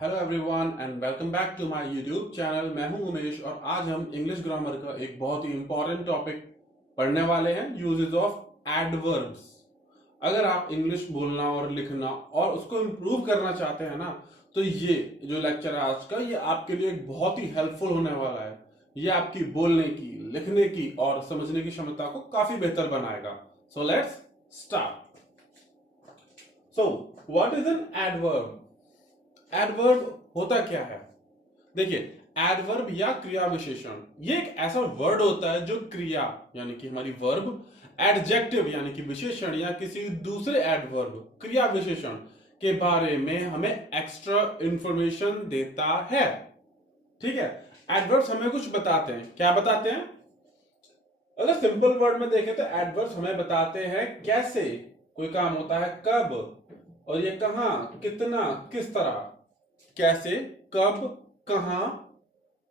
Hello everyone and welcome back to my YouTube channel. मैं हूं उमेश और आज हम इंग्लिश ग्रामर का एक बहुत ही इंपॉर्टेंट टॉपिक पढ़ने वाले हैं, यूजेस ऑफ एडवर्ब्स। अगर आप इंग्लिश बोलना और लिखना और उसको इम्प्रूव करना चाहते हैं ना, तो ये जो लेक्चर है आज का, ये आपके लिए एक बहुत ही हेल्पफुल होने वाला है। ये आपकी बोलने की, लिखने की और समझने की क्षमता को काफी बेहतर बनाएगा। So let's start. So what is an adverb? Adverb होता क्या है? देखिए, एडवर्ब या क्रिया विशेषण ये एक ऐसा वर्ड होता है जो क्रिया यानी कि हमारी वर्ब, एडजेक्टिव यानी कि विशेषण या किसी दूसरे एडवर्ब क्रिया विशेषण के बारे में हमें एक्स्ट्रा इंफॉर्मेशन देता है। ठीक है, एडवर्ब्स हमें कुछ बताते हैं। क्या बताते हैं? अगर सिंपल वर्ड में देखें तो एडवर्ब्स हमें बताते हैं कैसे कोई काम होता है, कब, और ये कहां, कितना, किस तरह। कैसे, कब, कहां,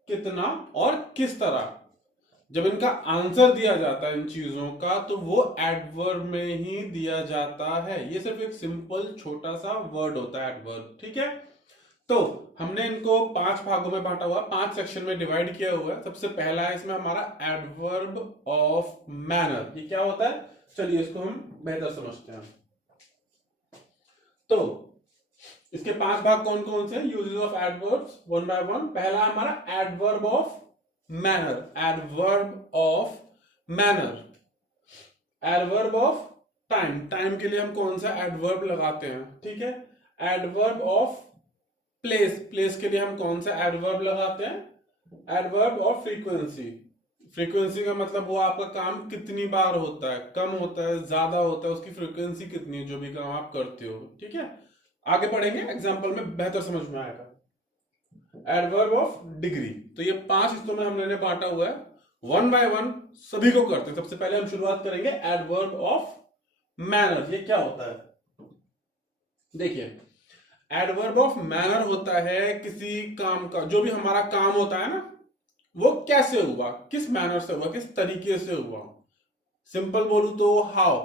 कितना और किस तरह। जब इनका आंसर दिया जाता है इन चीजों का, तो वो एडवर्ब में ही दिया जाता है। ये सिर्फ एक सिंपल छोटा सा वर्ड होता है एडवर्ब। ठीक है, तो हमने इनको 5 भागों में बांटा हुआ, 5 सेक्शन में डिवाइड किया हुआ है। सबसे पहला है इसमें हमारा एडवर्ब ऑफ मैनर। ये क्या होता है, चलिए इसको हम बेहतर समझते हैं। तो इसके 5 भाग कौन कौन से? Uses of adverbs one by one. पहला हमारा adverb of manner. Adverb of manner. Adverb of time. Time के लिए हम कौन सा एडवर्ब लगाते हैं? ठीक है। Adverb of place. प्लेस के लिए हम कौन सा एडवर्ब लगाते हैं? Adverb of frequency. फ्रीक्वेंसी का मतलब वो आपका काम कितनी बार होता है, कम होता है, ज्यादा होता है, उसकी फ्रीक्वेंसी कितनी है जो भी काम आप करते हो। ठीक है, आगे पढ़ेंगे, एग्जाम्पल में बेहतर समझ में आएगा। Adverb of degree. तो ये 5 हिस्सों में हमने बांटा हुआ है, वन बाय वन सभी को करते हैं। सबसे पहले हम शुरुआत करेंगे एडवर्ब ऑफ मैनर। ये क्या होता है? देखिए, एडवर्ब ऑफ मैनर होता है किसी काम का, जो भी हमारा काम होता है ना, वो कैसे हुआ, किस मैनर से हुआ, किस तरीके से हुआ। सिंपल बोलूं तो हाउ।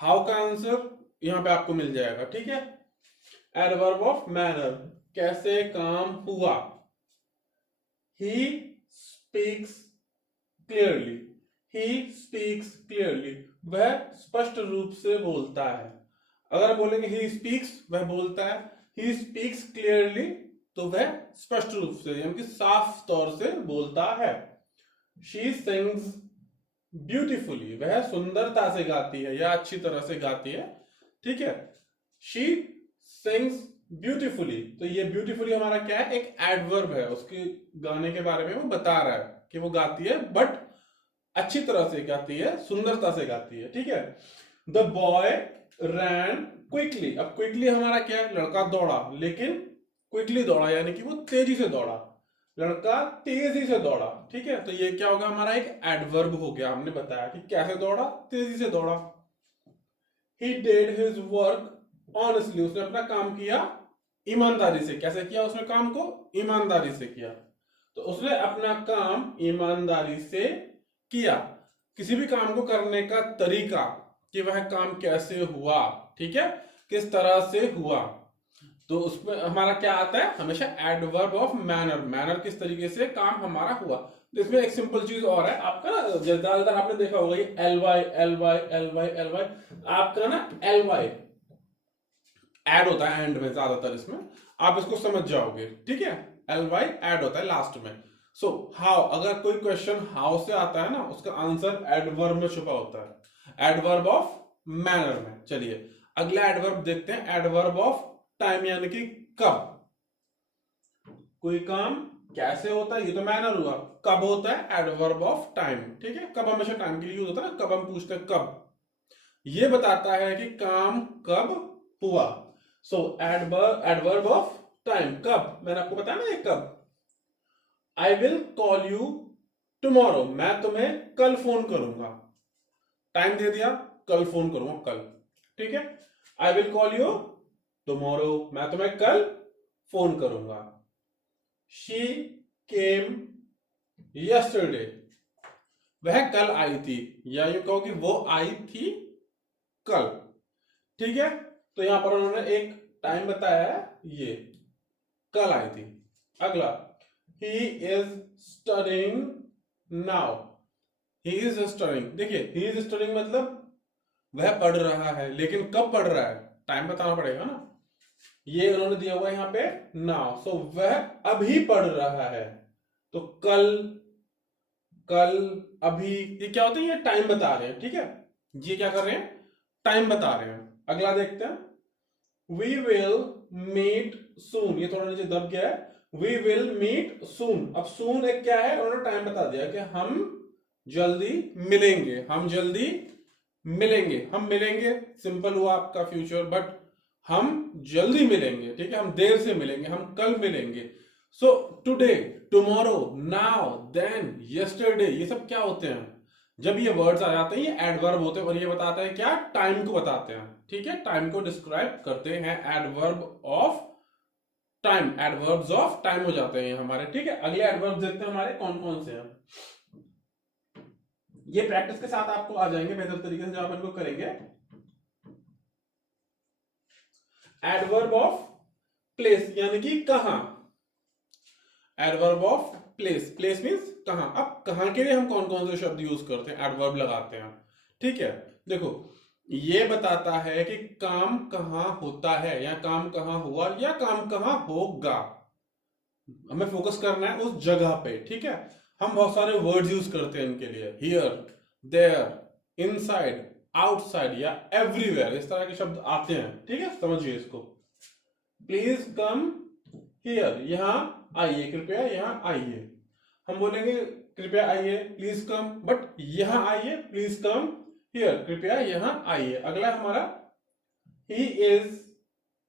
हाउ का आंसर यहां पे आपको मिल जाएगा। ठीक है, एडवर्ब ऑफ मैनर, कैसे काम हुआ। He speaks clearly. He speaks clearly, वह स्पष्ट रूप से बोलता है। अगर बोलेंगे ही स्पीक्स, वह बोलता है, ही स्पीक्स क्लियरली तो वह स्पष्ट रूप से यानी कि साफ तौर से बोलता है। शी सिंग्स ब्यूटीफुली, वह सुंदरता से गाती है या अच्छी तरह से गाती है। ठीक है, शी सिंग्स ब्यूटीफुली। तो ये ब्यूटीफुली हमारा क्या है? एक एडवर्ब है। उसके गाने के बारे में वो बता रहा है कि वो गाती है, बट अच्छी तरह से गाती है, सुंदरता से गाती है। ठीक है, द बॉय रैन क्विकली। अब क्विकली हमारा क्या है? लड़का दौड़ा, लेकिन क्विकली दौड़ा यानी कि वो तेजी से दौड़ा। लड़का तेजी से दौड़ा। ठीक है, तो ये क्या होगा? हमारा एक एडवर्ब हो गया। हमने बताया कि कैसे दौड़ा, तेजी से दौड़ा। He did his work honestly, उसने अपना काम किया ईमानदारी से। कैसे किया उसने काम को? ईमानदारी से किया। तो उसने अपना काम ईमानदारी से किया। किसी भी काम को करने का तरीका, कि वह काम कैसे हुआ, ठीक है, किस तरह से हुआ, तो उसमें हमारा क्या आता है? हमेशा एडवर्ब ऑफ मैनर। मैनर किस तरीके से काम हमारा हुआ। तो इसमें एक सिंपल चीज और है आपका ना, ज्यादातर आपने देखा होगा ये L Y L Y L Y L Y, आपका ना एल वाई ऐड होता है एंड में ज्यादातर। इसमें आप इसको समझ जाओगे। ठीक है, एल वाई ऐड होता है लास्ट में। सो हाउ, अगर कोई क्वेश्चन हाउ से आता है ना, उसका आंसर एडवर्ब में छुपा होता है, एडवर्ब ऑफ मैनर में। चलिए अगला एडवर्ब देखते हैं, एडवर्ब ऑफ टाइम यानी कि कब। कोई काम कैसे होता है, ये तो मैनर हुआ। कब होता है? Adverb of time. ठीक है, कब हमेशा टाइम के लिए यूज होता है ना, कब हम पूछते हैं कब, ये बताता है कि काम कब हुआ। सो एडवर्ब ऑफ टाइम, कब, मैंने आपको बताया ना ये कब। I will call you tomorrow, मैं तुम्हें कल फोन करूंगा। टाइम दे दिया, कल फोन करूंगा, कल। ठीक है, I will call you tomorrow, मैं तुम्हें कल फोन करूंगा। शी केम यस्टरडे, वह कल आई थी, या यूं कहो कि वो आई थी कल। ठीक है, तो यहां पर उन्होंने एक टाइम बताया है, ये कल आई थी। अगला, he is studying now. He is studying, देखिए ही इज स्टडिंग मतलब वह पढ़ रहा है, लेकिन कब पढ़ रहा है टाइम बताना पड़ेगा ना। ये उन्होंने दिया हुआ है यहाँ पे नाउ, सो वह अभी पढ़ रहा है। तो कल, कल, अभी, ये क्या होता है, ये टाइम बता रहे हैं, ठीक है, ये क्या कर रहे हैं, टाइम बता रहे हैं। अगला देखते हैं, वी विल मीट सून, ये थोड़ा नीचे दब गया है, वी विल मीट सून। अब सून एक क्या है, उन्होंने टाइम बता दिया कि हम जल्दी मिलेंगे, हम जल्दी मिलेंगे, हम मिलेंगे सिंपल हुआ आपका फ्यूचर, बट हम जल्दी मिलेंगे, ठीक है, हम देर से मिलेंगे, हम कल मिलेंगे। So today, tomorrow, now, then, yesterday, ये सब क्या होते हैं, जब ये वर्ड्स आ जाते हैं ये एडवर्ब होते हैं, और ये बताते हैं क्या, टाइम को बताते हैं, ठीक है, टाइम को डिस्क्राइब करते हैं, adverb of time, adverbs of time हो जाते हैं हमारे, ठीक है। अगले एडवर्ब देखते हैं हमारे कौन कौन से हैं, ये प्रैक्टिस के साथ आपको आ जाएंगे बेहतर तरीके से जब आप इनको करेंगे। एडवर्ब ऑफ प्लेस यानी कि कहां, adverb of place, place means कहां। अब कहां के लिए हम कौन कौन से शब्द यूज करते हैं, एडवर्ब लगाते हैं, ठीक है। देखो ये बताता है कि काम कहां होता है, या काम कहां हुआ, या काम कहां होगा, हमें फोकस करना है उस जगह पे, ठीक है। हम बहुत सारे वर्ड्स यूज करते हैं इनके लिए, हियर, देयर, इनसाइड, आउटसाइड या एवरीवेयर, इस तरह के शब्द आते हैं, ठीक है, समझिए इसको। प्लीज कम हियर, यहां आइए, कृपया यहां आइए, हम बोलेंगे कृपया आइए, प्लीज कम, बट यहां आइए, प्लीज कम हियर, कृपया यहां आइए। अगला हमारा, ही इज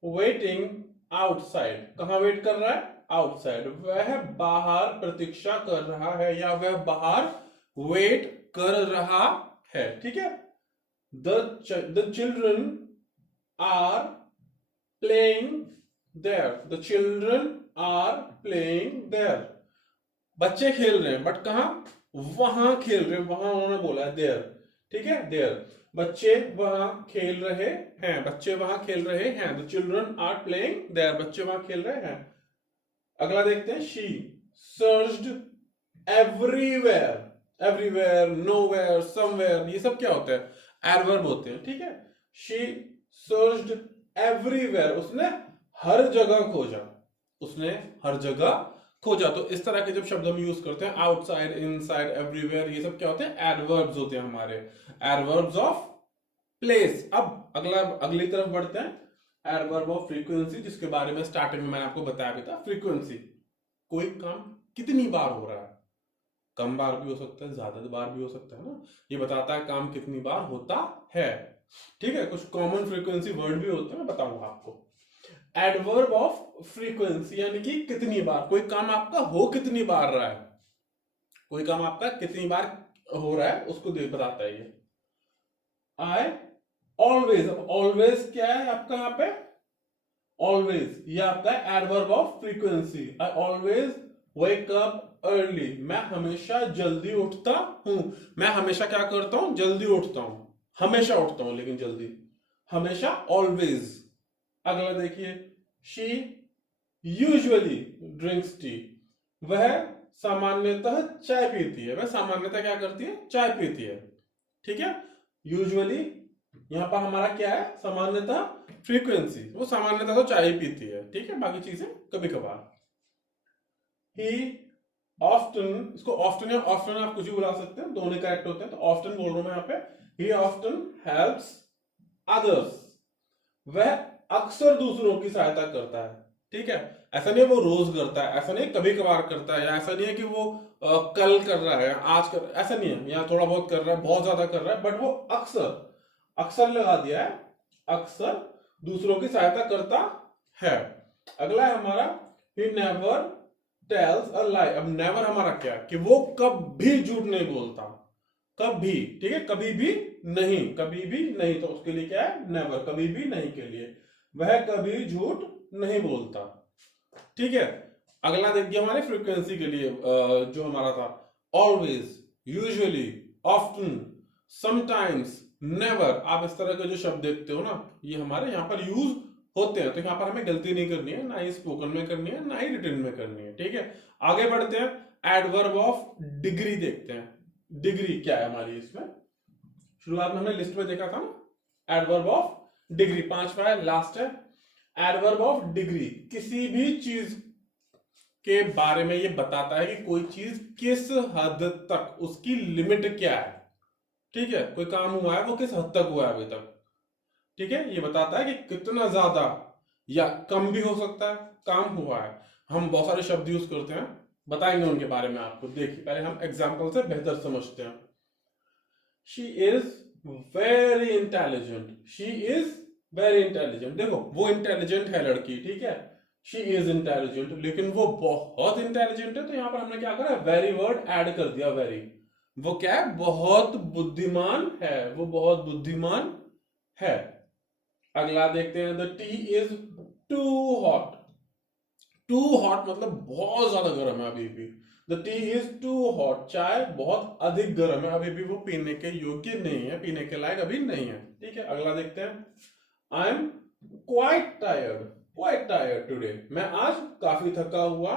वेटिंग आउटसाइड, कहां वेट कर रहा है, आउटसाइड, वह बाहर प्रतीक्षा कर रहा है, या वह बाहर वेट कर रहा है, ठीक है। The children are playing there, the children are playing there, बच्चे खेल रहे हैं, बट कहां, वहां खेल रहे हैं, वहां उन्होंने बोला है देयर, ठीक है, देयर, बच्चे वहां खेल रहे हैं, बच्चे वहां खेल रहे हैं, the children are playing there, बच्चे वहां खेल रहे हैं। अगला देखते हैं, she searched everywhere, everywhere, nowhere, somewhere, ये सब क्या होता है, एडवर्ब होते हैं, ठीक है। शी सर्च्ड एवरीवेयर, उसने हर जगह खोजा, उसने हर जगह खोजा। तो इस तरह के जब शब्द हम यूज करते हैं, आउटसाइड, इनसाइड, एवरीवेयर, ये सब क्या होते हैं, एडवर्ब्स होते हैं हमारे, एडवर्ब्स ऑफ प्लेस। अब अगली तरफ बढ़ते हैं, एडवर्ब ऑफ फ्रीक्वेंसी, जिसके बारे में स्टार्टिंग में मैंने आपको बताया भी था। फ्रीक्वेंसी, कोई काम कितनी बार हो रहा है, कम बार भी हो सकता है, ज्यादा बार भी हो सकता है ना, ये बताता है काम कितनी बार होता है, ठीक है। कुछ कॉमन फ्रीक्वेंसी वर्ड भी होते हैं, मैं बताऊंगा आपको। एडवर्ब ऑफ फ्रीक्वेंसी यानी कि कितनी बार, कोई काम आपका हो कितनी बार रहा है, कोई काम आपका कितनी बार हो रहा है उसको बताता है ये। आई ऑलवेज, अब ऑलवेज क्या है आपका यहाँ पे, ऑलवेज ये आपका adverb of frequency. I always wake up early, मैं हमेशा जल्दी उठता हूं, मैं हमेशा क्या करता हूं, जल्दी उठता हूं, हमेशा उठता हूं लेकिन जल्दी, हमेशा, ऑलवेज। अगला देखिए, शी यूजुअली ड्रिंक्स टी, वह सामान्यतः चाय पीती है, वह सामान्यतः क्या करती है, चाय पीती है, ठीक है। यूजुअली यहां पर हमारा क्या है, सामान्यतः, फ्रीक्वेंसी, वो सामान्यतः तो चाय पीती है, ठीक है, बाकी चीजें कभी कभार। ही ऑफ्टन, इसको ऑफ्टन या ऑफ्टन आप कुछ भी बुला सकते हैं, दोनों करेक्ट होते हैं, तो ऑफ्टन बोल रहा हूं मैं यहाँ पे। ही ऑफ्टन हेल्प्स अदर्स, वह अक्सर दूसरों की सहायता करता है, ठीक है। ऐसा नहीं है वो रोज करता है, ऐसा नहीं कभी कभार करता है, या ऐसा नहीं है कि वो कल कर रहा है, आज कर, ऐसा नहीं है, या थोड़ा बहुत कर रहा है, बहुत ज्यादा कर रहा है, बट वो अक्सर, अक्सर लगा दिया है, अक्सर दूसरों की सहायता करता है। अगला है हमारा, ही नेवर टेल्स अ लाई। अब नेवर हमारा क्या है, कि वो कभी झूठ नहीं बोलता, कभी, ठीक है, कभी भी नहीं, कभी भी नहीं, तो उसके लिए क्या है, नेवर, कभी भी नहीं के लिए, वह कभी झूठ नहीं बोलता, ठीक है। अगला देखिए हमारे फ्रीक्वेंसी के लिए जो हमारा था, always, usually, often, sometimes, never. आप इस तरह के जो शब्द देखते हो ना, ये हमारे यहाँ पर यूज होते हैं। तो यहाँ पर हमें गलती नहीं करनी है, ना ही स्पोकन में करनी है, ना ही रिटन में करनी है। ठीक है, आगे बढ़ते हैं, एडवर्ब ऑफ डिग्री देखते हैं। डिग्री क्या है हमारी, इसमें शुरुआत में हमने लिस्ट में देखा था ना, एडवर्ब ऑफ डिग्री, पांचवा है, लास्ट है। एडवर्ब ऑफ डिग्री किसी भी चीज के बारे में ये बताता है कि कोई चीज किस हद तक, उसकी लिमिट क्या है। ठीक है, कोई काम हुआ है वो किस हद तक हुआ है अभी तक। ठीक है, ये बताता है कि कितना ज्यादा या कम भी हो सकता है काम हुआ है। हम बहुत सारे शब्द यूज करते हैं, बताएंगे उनके बारे में आपको। देखिए पहले हम एग्जाम्पल से बेहतर समझते हैं। She is very intelligent, she is very intelligent. देखो वो इंटेलिजेंट है लड़की, ठीक है, शी इज इंटेलिजेंट, लेकिन वो बहुत इंटेलिजेंट है। तो यहां पर हमने क्या करा, वेरी वर्ड ऐड कर दिया, वेरी। वो क्या है, बहुत बुद्धिमान है, वो बहुत बुद्धिमान है। अगला देखते हैं, the tea is too hot. Too hot मतलब बहुत ज्यादा गर्म है अभी भी। The tea is too hot, चाय बहुत अधिक गर्म है, अभी भी वो पीने के योग्य नहीं है, पीने के लायक अभी नहीं है। ठीक है, अगला देखते हैं, I am quite tired, quite tired today, मैं आज काफी थका हुआ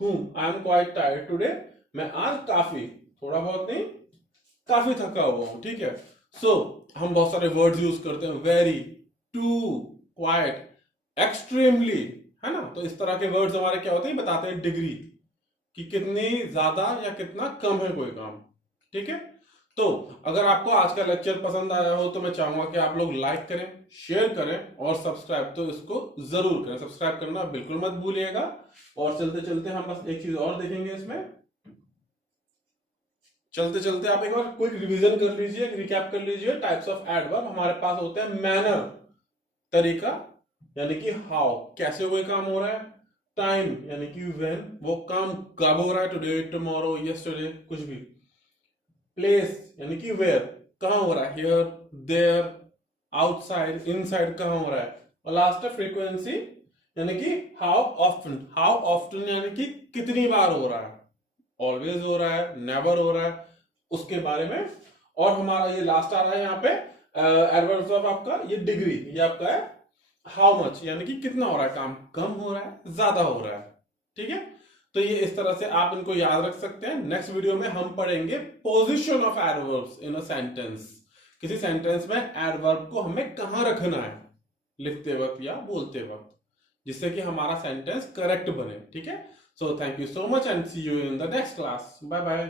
हूं। I am quite tired today, मैं आज काफी, थोड़ा बहुत नहीं, काफी थका हुआ हूं। ठीक है, सो हम बहुत सारे वर्ड्स यूज करते हैं, वेरी, टू, क्वाइट, एक्सट्रीमली, है ना। तो इस तरह के वर्ड्स हमारे क्या होते हैं, बताते हैं डिग्री कि कितनी ज्यादा या कितना कम है कोई काम। ठीक है, तो अगर आपको आज का लेक्चर पसंद आया हो तो मैं चाहूंगा कि आप लोग लाइक करें, शेयर करें और सब्सक्राइब तो इसको जरूर करें। सब्सक्राइब करना बिल्कुल मत भूलिएगा। और चलते चलते हम बस एक चीज और देखेंगे इसमें, चलते चलते आप एक बार क्विक रिवीजन कर लीजिए, रिकैप कर लीजिए। टाइप्स ऑफ एडवर्ब हमारे पास होते हैं, मैनर, तरीका, यानी कि हाउ, कैसे कोई काम हो रहा है। टाइम यानी कि व्हेन, वो काम कब हो रहा है, टुडे, टुमारो, यस्टरडे, कुछ भी। प्लेस यानी कि वेयर, कहां हो रहा है, हियर, देयर, आउटसाइड, इनसाइड, कहां हो रहा है। और लास्ट है फ्रीक्वेंसी, यानी कि हाउ ऑफ्टन, हाउ ऑफ्टन यानी कि कितनी बार हो रहा है, ऑलवेज हो रहा है, नेवर हो रहा है, उसके बारे में। और हमारा ये लास्ट आ रहा है यहाँ पे एडवर्ब्स ऑफ आपका ये डिग्री, ये आपका है हाउ मच, यानी कि कितना हो रहा है काम, कम हो रहा है, ज्यादा हो रहा है। ठीक है, तो ये इस तरह से आप इनको याद रख सकते हैं। नेक्स्ट वीडियो में हम पढ़ेंगे position of adverbs in a sentence, किसी सेंटेंस में एडवर्ब को हमें कहां रखना है, लिखते वक्त या बोलते वक्त, जिससे कि हमारा सेंटेंस करेक्ट बने। ठीक है, so thank you so much and see you in the next class, bye bye.